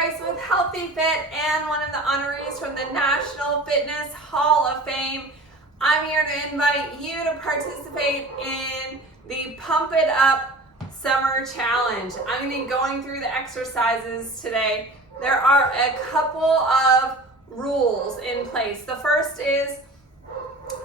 Price with Healthy Fit and one of the honorees from the National Fitness Hall of Fame. I'm here to invite you to participate in the Pump It Up Summer Challenge. I'm going to be going through the exercises today. There are a couple of rules in place. The first is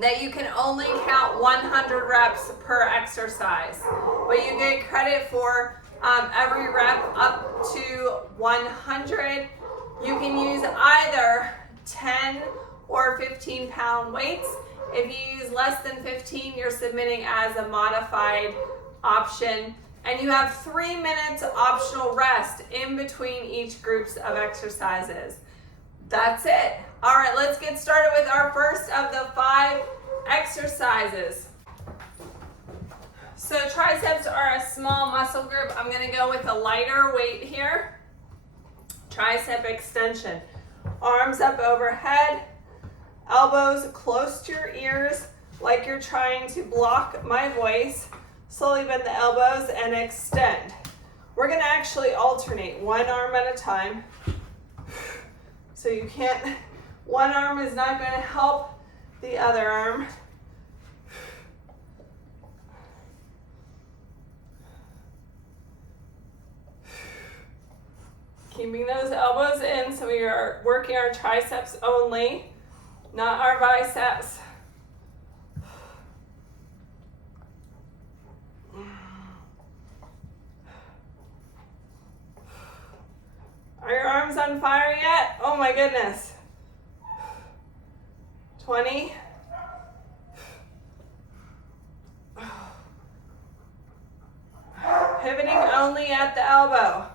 that you can only count 100 reps per exercise, but you get credit for every rep up to 100. You can use either 10 or 15 pound weights. If you use less than 15, you're submitting as a modified option. And you have 3 minutes optional rest in between each groups of exercises. That's it. All right, let's get started with our first of the 5 exercises. So triceps are a small muscle group. I'm going to go with a lighter weight here. Tricep extension. Arms up overhead. Elbows close to your ears like you're trying to block my voice. Slowly bend the elbows and extend. We're going to actually alternate one arm at a time. So you can't, one arm is not going to help the other arm. Keeping those elbows in, so we are working our triceps only, not our biceps. Are your arms on fire yet? Oh my goodness. 20. Pivoting only at the elbow.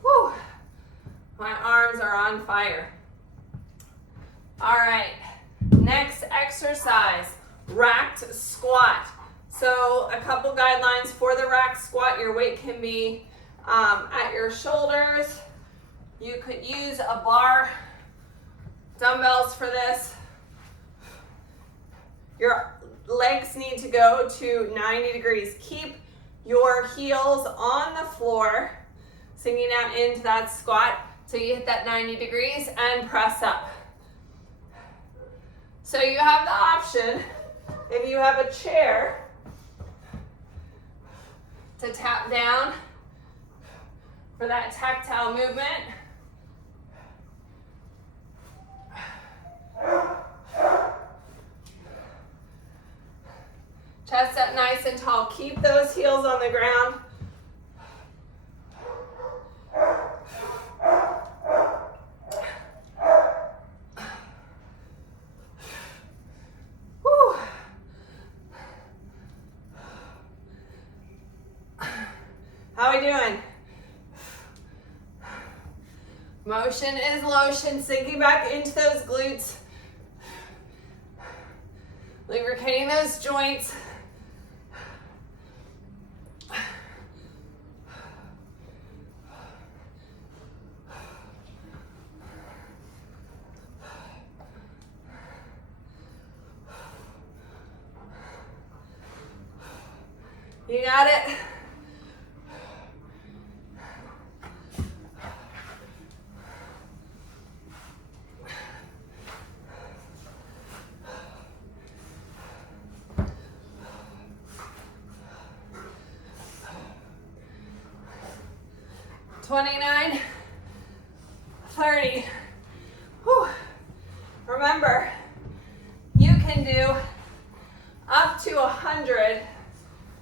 Whew. My arms are on fire. All right, next exercise, racked squat. So a couple guidelines for the racked squat. Your weight can be at your shoulders. You could use a bar, dumbbells for this. Your legs need to go to 90 degrees. Keep your heels on the floor, sinking out into that squat so you hit that 90 degrees and press up. So you have the option, if you have a chair, to tap down for that tactile movement. Chest up nice and tall. Keep those heels on the ground. Whew. How are we doing? Motion is lotion. Sinking back into those glutes. Lubricating those joints. You got it? $29, $30. Whew. Remember, you can do up to 100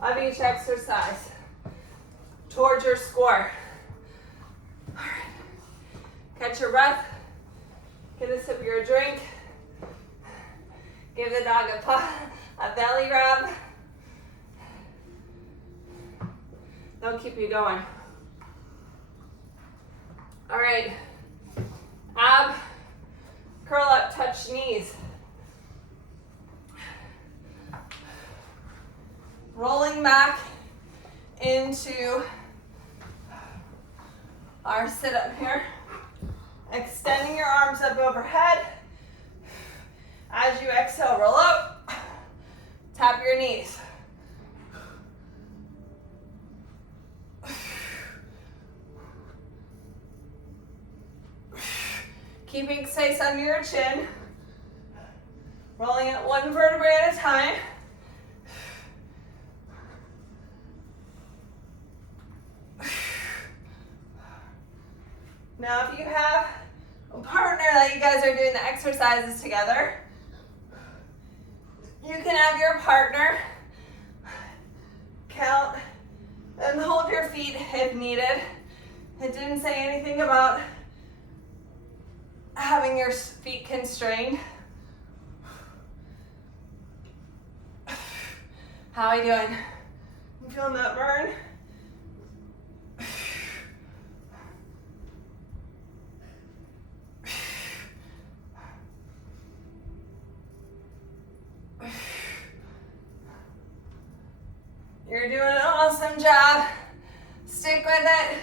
of each exercise towards your score. All right. Catch your breath. Get a sip of your drink. Give the dog a belly rub. They'll keep you going. All right. Ab, curl up, touch knees. Rolling back into our sit up here. Extending your arms up overhead. As you exhale, roll up. Tap your knees. Keeping space under your chin. Rolling it one vertebrae at a time. Now if you have a partner that you guys are doing the exercises together, you can have your partner count and hold your feet if needed. It didn't say anything about having your feet constrained. How are you doing? You feeling that burn? You're doing an awesome job. Stick with it.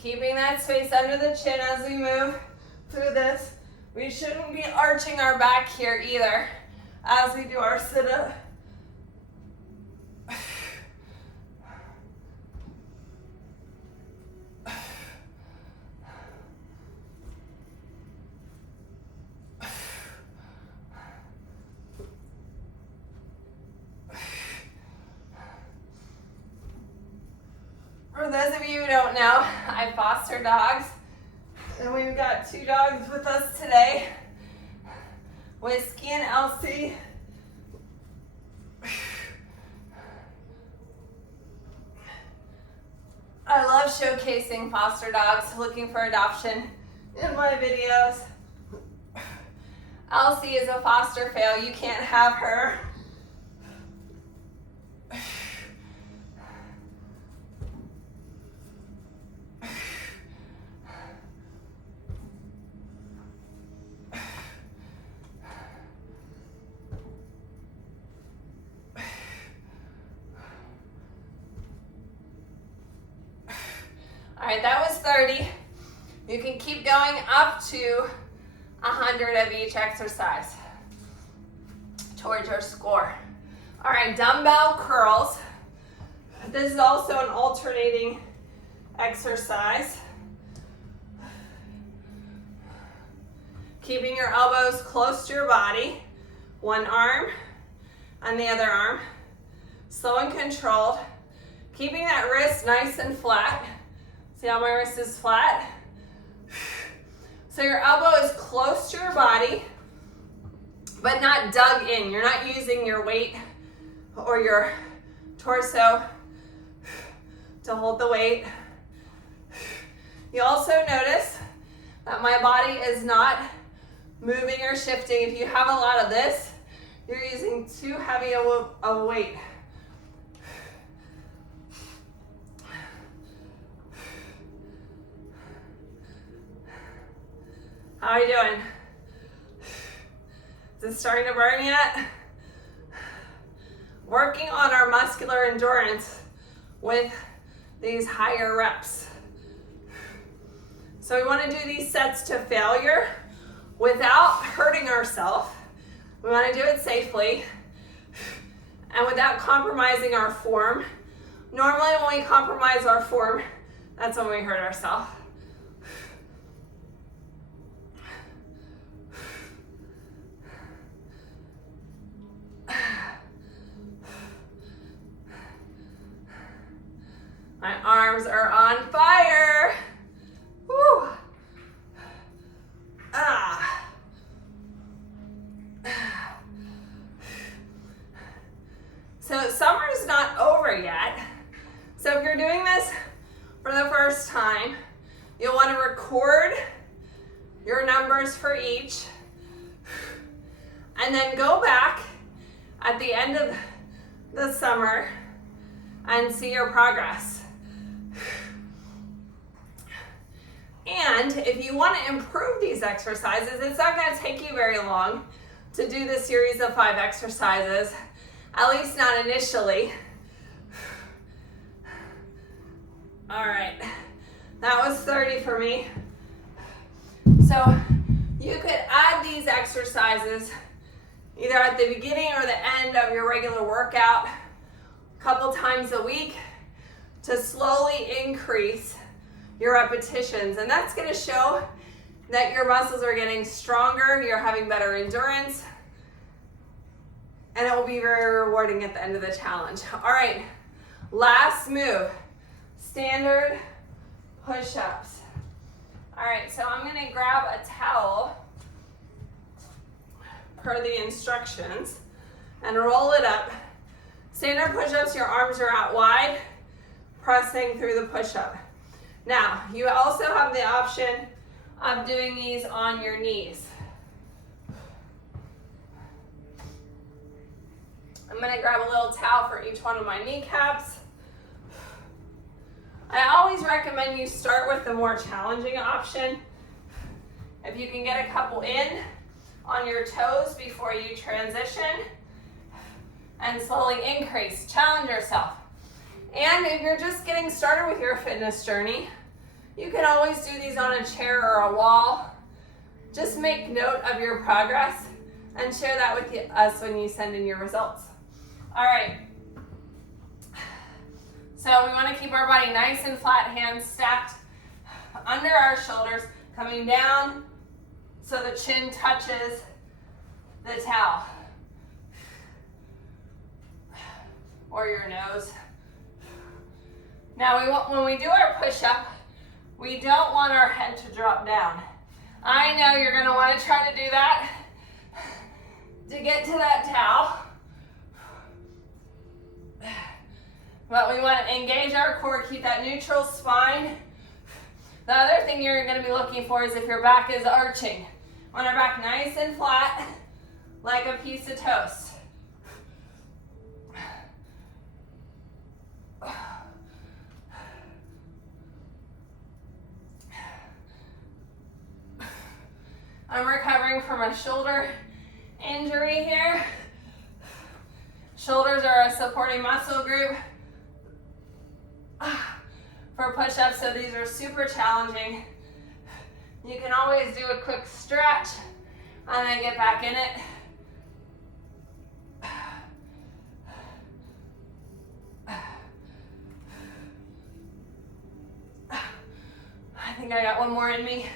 Keeping that space under the chin as we move through this. We shouldn't be arching our back here either as we do our sit-up. For those of you who don't know, I foster dogs, and we've got 2 dogs with us today, Whiskey and Elsie. I love showcasing foster dogs looking for adoption in my videos. Elsie is a foster fail. You can't have her. All right, that was 30. You can keep going up to 100 of each exercise towards your score. All right, dumbbell curls. This is also an alternating exercise. Keeping your elbows close to your body. One arm on the other arm. Slow and controlled. Keeping that wrist nice and flat. See how my wrist is flat? So your elbow is close to your body, but not dug in. You're not using your weight or your torso to hold the weight. You also notice that my body is not moving or shifting. If you have a lot of this, you're using too heavy a weight. How are you doing? Is it starting to burn yet? Working on our muscular endurance with these higher reps. So we want to do these sets to failure without hurting ourselves. We want to do it safely and without compromising our form. Normally when we compromise our form, that's when we hurt ourselves. My arms are on fire. Woo. So summer's not over yet. So if you're doing this for the first time, you'll want to record your numbers for each. And then go back at the end of the summer and see your progress. And if you want to improve these exercises, it's not going to take you very long to do this series of 5 exercises, at least not initially. All right, that was 30 for me. So you could add these exercises either at the beginning or the end of your regular workout a couple times a week to slowly increase your repetitions. And that's going to show that your muscles are getting stronger, you're having better endurance, and it will be very rewarding at the end of the challenge. All right, last move, standard push-ups. All right, so I'm going to grab a towel per the instructions and roll it up. Standard push-ups, your arms are out wide, pressing through the push-up. Now, you also have the option of doing these on your knees. I'm going to grab a little towel for each one of my kneecaps. I always recommend you start with the more challenging option. If you can get a couple in on your toes before you transition, and slowly increase, challenge yourself. And if you're just getting started with your fitness journey, you can always do these on a chair or a wall. Just make note of your progress and share that with us when you send in your results. All right. So we want to keep our body nice and flat, hands stacked under our shoulders, coming down so the chin touches the towel or your nose. Now when we do our push-up, we don't want our head to drop down. I know you're going to want to try to do that to get to that towel. But we want to engage our core, keep that neutral spine. The other thing you're going to be looking for is if your back is arching. Want our back nice and flat, like a piece of toast. I'm recovering from a shoulder injury here. Shoulders are a supporting muscle group for push-ups, so these are super challenging. You can always do a quick stretch and then get back in it. I think I got one more in me.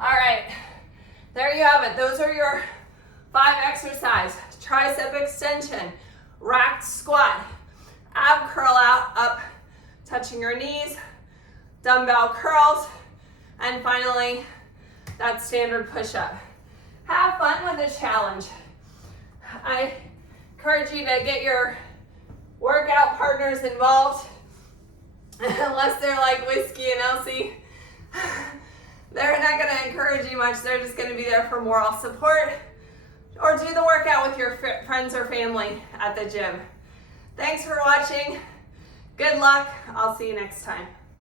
All right, there you have it. Those are your 5 exercises. Tricep extension, racked squat, ab curl out, up, touching your knees, dumbbell curls, and finally, that standard push-up. Have fun with the challenge. I encourage you to get your workout partners involved, unless they're like Whiskey and Elsie. They're not going to encourage you much. They're just going to be there for moral support, or do the workout with your friends or family at the gym. Thanks for watching. Good luck. I'll see you next time.